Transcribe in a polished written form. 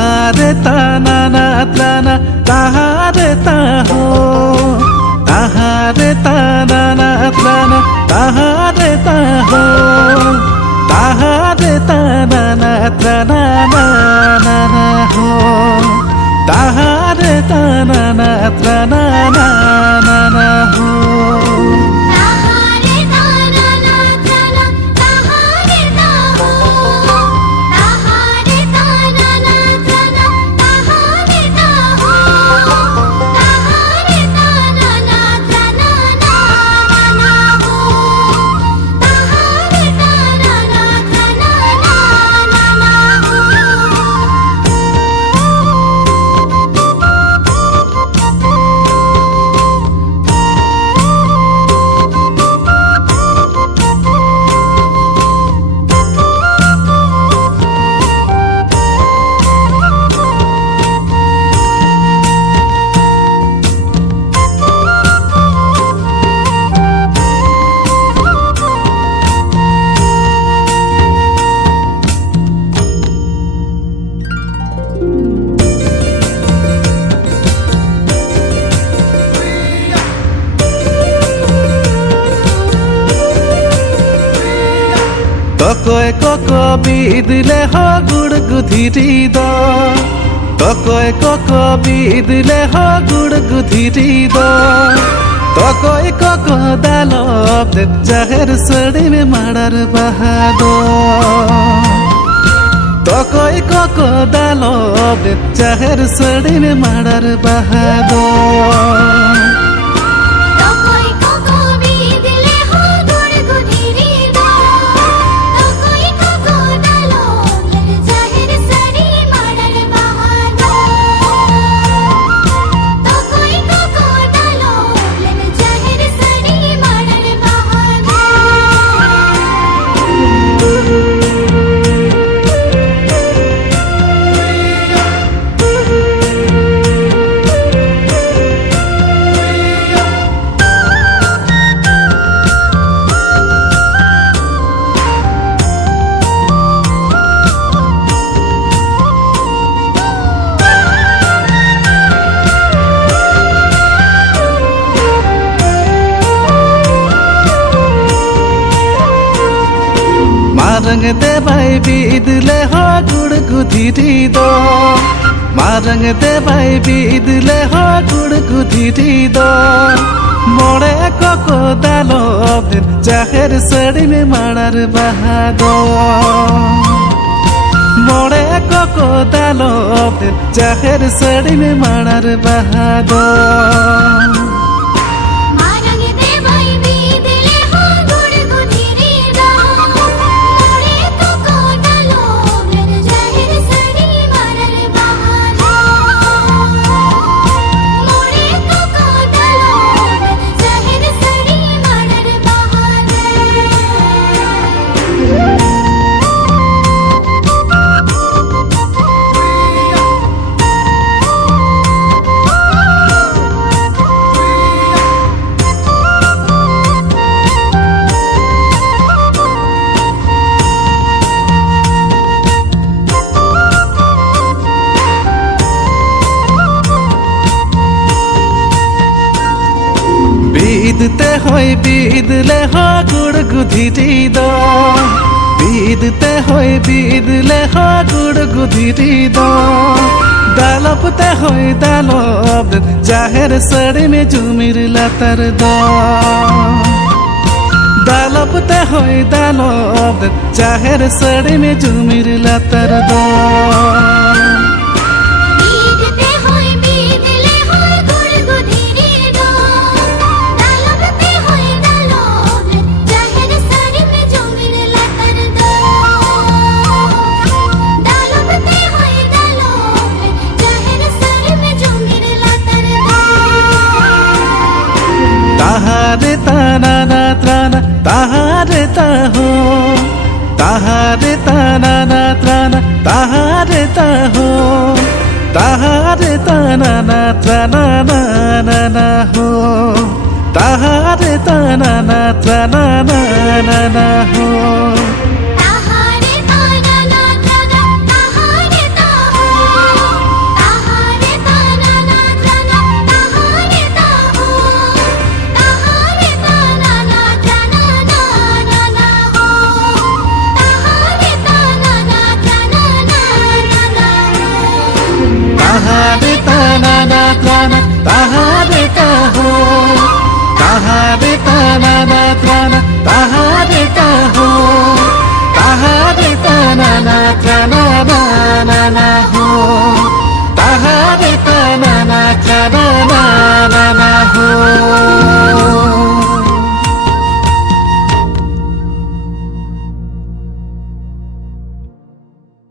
তাহারে তানা না ত্রানা তাহারে তাহো তাহারে তানা না ত্রানা তাহারে তাহো তাহারে তানা না ত্রানা না না না হো তাহারে তানা না ত্রানা না না না হো তকয় কক বিদলে হ গুড় গুধিরি দ তকয় কক বিদলে হ গুড় গুধিরি দ তকয় কক দাল জাহের সড়ি মে মাড়ার বাহাদ তকয় কক দাল জাহের সড়ি মে মাড়ার বাহাদ मारंग दे भाई बीदले हो गुड़ गुधिरी दो मारंग दे भाई बीदले हो गुड़ गुधिरी दो मोड़े कोको दालो जाहेर सड़ी में माड़ार बहादो मोड़े कोको दालो जाहेर सड़ी में माड़ार बहादो बीदते होय बीदले हो गुड़ गुधिरी दो बीदते होय बीदले हो गुड़ गुधिरी दो दालपते होय दालब जाहेर सड़ी में जुमिर लतर दो दालपते होय दालब जाहेर सड़ी में जुमिर लतर दो ताहारे ताना ना त्राना ताहारे ताहो ताहारे ताना ना त्राना ताहारे ताहो ताहारे ताना ना त्राना ना ना ना हो ताहारे ताना ना त्राना ना ना ना हो ताहारे ताना ना त्राना ताहारे ताहो na na na na na ho